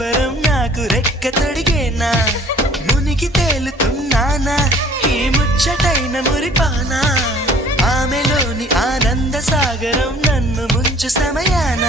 సంబరం నాకు రెక్క తొడిగేనా మునిగి తేలుతున్నానా ఈ ముచ్చటైన మురిపానా ఆమెలోని ఆనంద సాగరం నన్ను ముంచు సమయాన